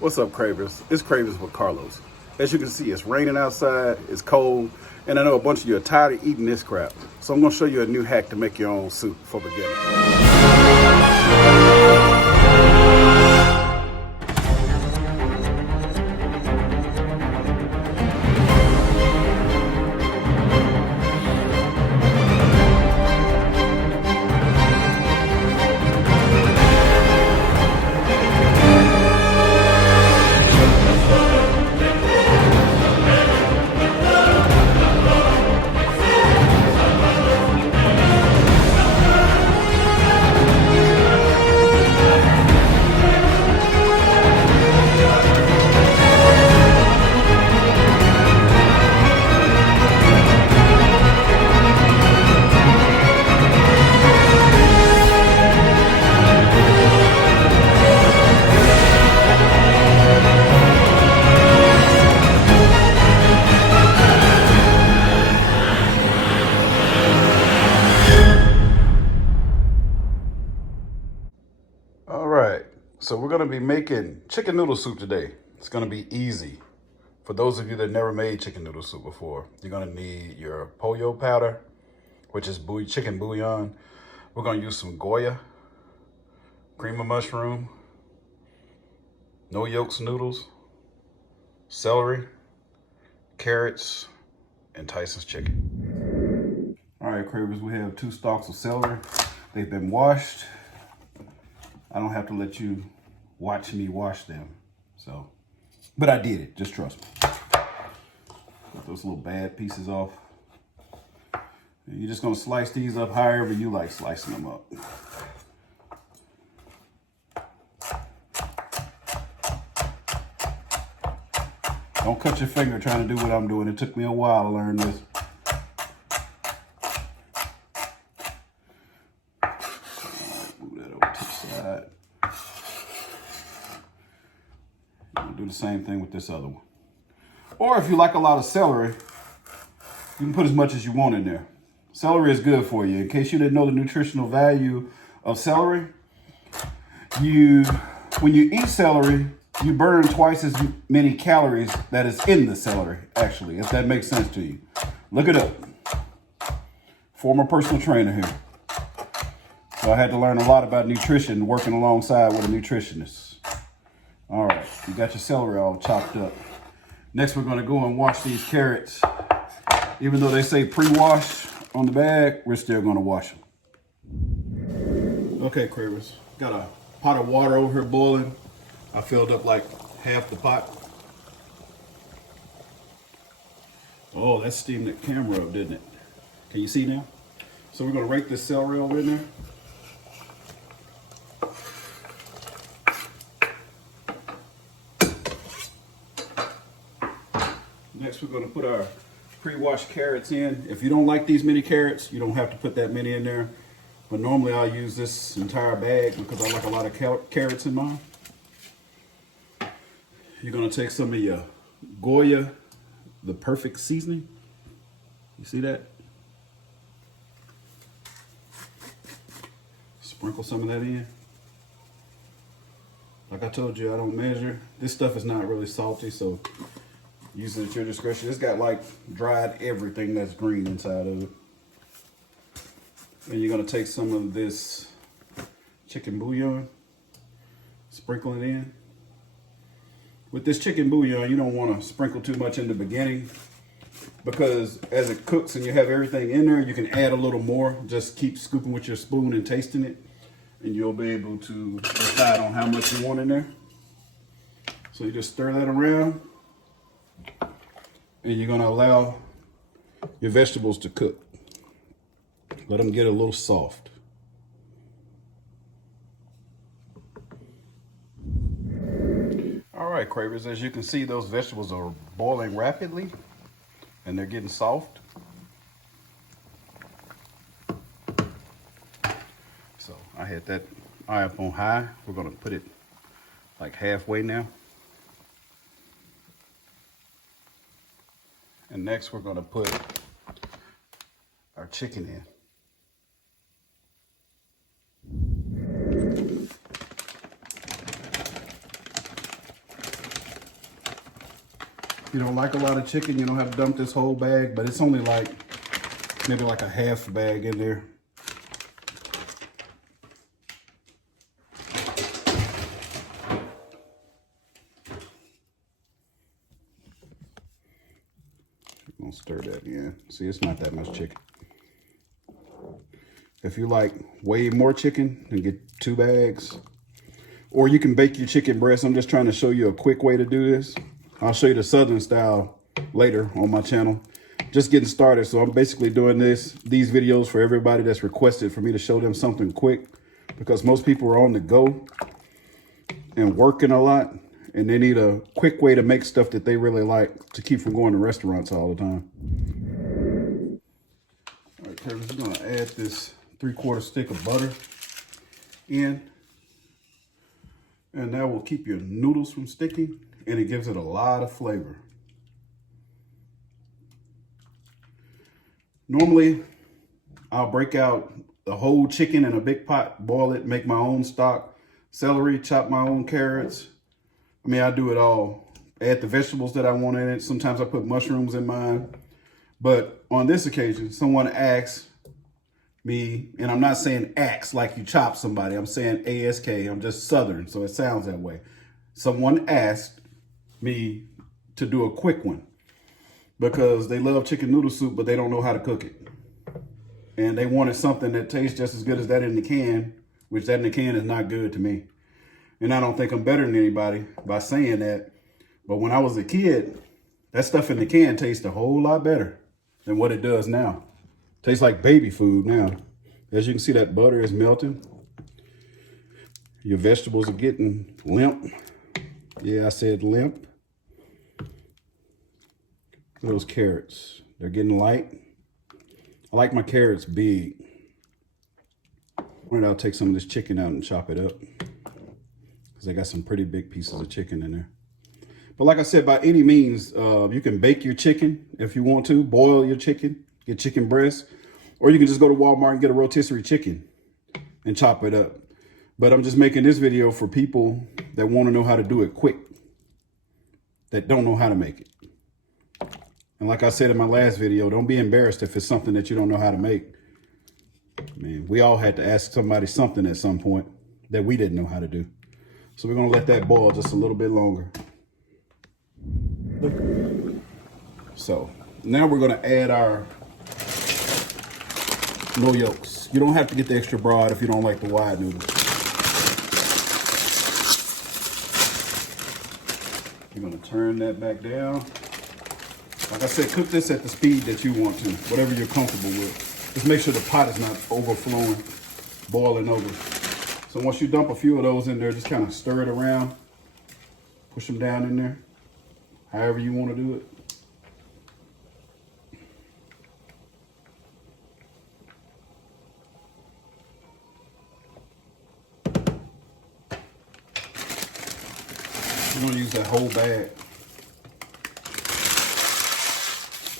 What's up, Cravings? It's Cravings with Carlos. As you can see, it's raining outside, it's cold, and I know a bunch of you are tired of eating this crap. So I'm gonna show you a new hack to make your own soup for beginners. All right, so we're gonna be making chicken noodle soup today. It's gonna be easy. For those of you that never made chicken noodle soup before, you're gonna need your pollo powder, which is chicken bouillon. We're gonna use some Goya, cream of mushroom, no yolks noodles, celery, carrots, and Tyson's chicken. All right, Cravers, we have 2 stalks of celery. They've been washed. I don't have to let you watch me wash them. But I did it, just trust me. Got those little bad pieces off. And you're just gonna slice these up however you like slicing them up. Don't cut your finger trying to do what I'm doing. It took me a while to learn this. Do the same thing with this other one. Or if you like a lot of celery, you can put as much as you want in there. Celery is good for you. In case you didn't know the nutritional value of celery, when you eat celery, you burn twice as many calories that is in the celery, actually, if that makes sense to you. Look it up. Former personal trainer here. So I had to learn a lot about nutrition working alongside with a nutritionist. All right, you got your celery all chopped up. Next, we're gonna go and wash these carrots. Even though they say pre-wash on the bag, we're still gonna wash them. Okay, Cravers, got a pot of water over here boiling. I filled up like half the pot. Oh, that steamed that camera up, didn't it? Can you see now? So we're gonna rake this celery over in there. Next, we're going to put our pre-washed carrots in. If you don't like these many carrots, you don't have to put that many in there. But normally I'll use this entire bag because I like a lot of carrots in mine. You're going to take some of your Goya, the perfect seasoning. You see that? Sprinkle some of that in. Like I told you, I don't measure. This stuff is not really salty, so use it at your discretion. It's got like dried everything that's green inside of it. And you're gonna take some of this chicken bouillon, sprinkle it in. With this chicken bouillon, you don't wanna sprinkle too much in the beginning because as it cooks and you have everything in there, you can add a little more. Just keep scooping with your spoon and tasting it, and you'll be able to decide on how much you want in there. So you just stir that around. And you're gonna allow your vegetables to cook. Let them get a little soft. All right, Cravers, as you can see, those vegetables are boiling rapidly and they're getting soft. So I had that eye up on high. We're gonna put it like halfway now. And next we're gonna put our chicken in. you don't like a lot of chicken, you don't have to dump this whole bag, but it's only like maybe like a half bag in there. I'm gonna stir that in. See, it's not that much chicken. If you like way more chicken, then get 2 bags. Or you can bake your chicken breast. I'm just trying to show you a quick way to do this. I'll show you the Southern style later on my channel. Just getting started. So I'm basically doing these videos for everybody that's requested for me to show them something quick, because most people are on the go and working a lot, and they need a quick way to make stuff that they really like to keep from going to restaurants all the time. All right, Kevin, we're gonna add this 3/4 stick of butter in, and that will keep your noodles from sticking, and it gives it a lot of flavor. Normally, I'll break out the whole chicken in a big pot, boil it, make my own stock, celery, chop my own carrots. I mean, I do it all. Add the vegetables that I want in it. Sometimes I put mushrooms in mine. But on this occasion, someone asked me, and I'm not saying axe like you chop somebody. I'm saying ASK. I'm just Southern, so it sounds that way. Someone asked me to do a quick one because they love chicken noodle soup, but they don't know how to cook it. And they wanted something that tastes just as good as that in the can, which that in the can is not good to me. And I don't think I'm better than anybody by saying that. But when I was a kid, that stuff in the can tastes a whole lot better than what it does now. Tastes like baby food now. As you can see, that butter is melting. Your vegetables are getting limp. Yeah, I said limp. Look at those carrots. They're getting light. I like my carrots big. I'll take some of this chicken out and chop it up, because I got some pretty big pieces of chicken in there. But like I said, by any means, you can bake your chicken if you want to, boil your chicken, get chicken breast, or you can just go to Walmart and get a rotisserie chicken and chop it up. But I'm just making this video for people that want to know how to do it quick, that don't know how to make it. And like I said in my last video, don't be embarrassed if it's something that you don't know how to make. I mean, we all had to ask somebody something at some point that we didn't know how to do. So we're gonna let that boil just a little bit longer. So now we're gonna add our no yolks. You don't have to get the extra broad if you don't like the wide noodles. You're gonna turn that back down. Like I said, cook this at the speed that you want to, whatever you're comfortable with. Just make sure the pot is not overflowing, boiling over. So once you dump a few of those in there, just kind of stir it around, push them down in there, however you want to do it. You're going to use that whole bag.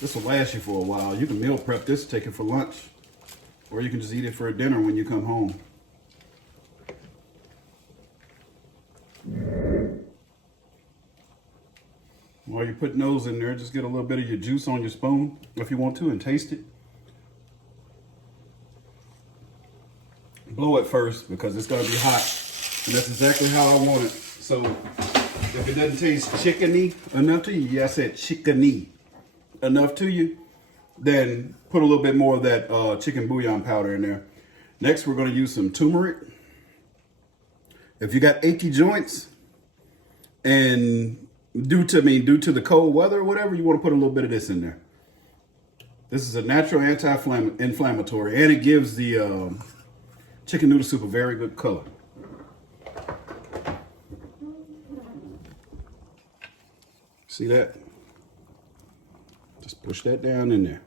This will last you for a while. You can meal prep this, take it for lunch, or you can just eat it for dinner when you come home. While you're putting those in there, just get a little bit of your juice on your spoon if you want to and taste it. Blow it first because it's going to be hot, and that's exactly how I want it. So if it doesn't taste chickeny enough to you, yeah, I said chickeny enough to you, then put a little bit more of that chicken bouillon powder in there. Next, we're going to use some turmeric. If you got achy joints and due to the cold weather or whatever, you want to put a little bit of this in there. This is a natural anti-inflammatory, and it gives the chicken noodle soup a very good color. See that? Just push that down in there.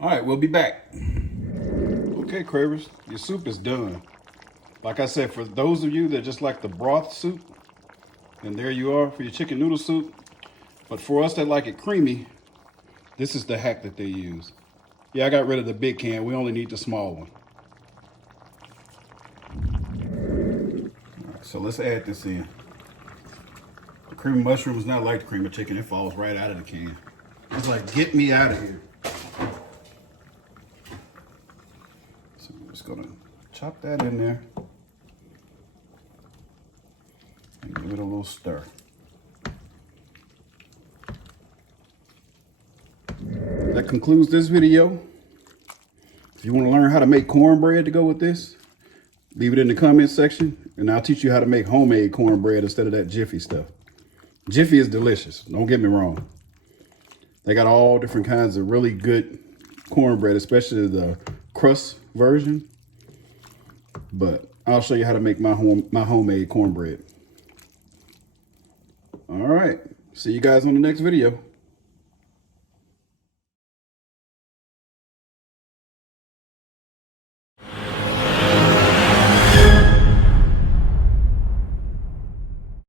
All right, we'll be back. Okay, Cravers, your soup is done. Like I said, for those of you that just like the broth soup, and there you are for your chicken noodle soup. But for us that like it creamy, this is the hack that they use. Yeah, I got rid of the big can. We only need the small one. All right, So let's add this in. The cream of mushroom is not like the cream of chicken. It falls right out of the can. It's like, get me out of here. So I'm just gonna chop that in there and give it a little stir. That concludes this video. If you want to learn how to make cornbread to go with this, leave it in the comment section and I'll teach you how to make homemade cornbread instead of that Jiffy stuff. Jiffy is delicious, don't get me wrong. They got all different kinds of really good cornbread, especially the crust version. But I'll show you how to make my homemade cornbread. All right, see you guys on the next video.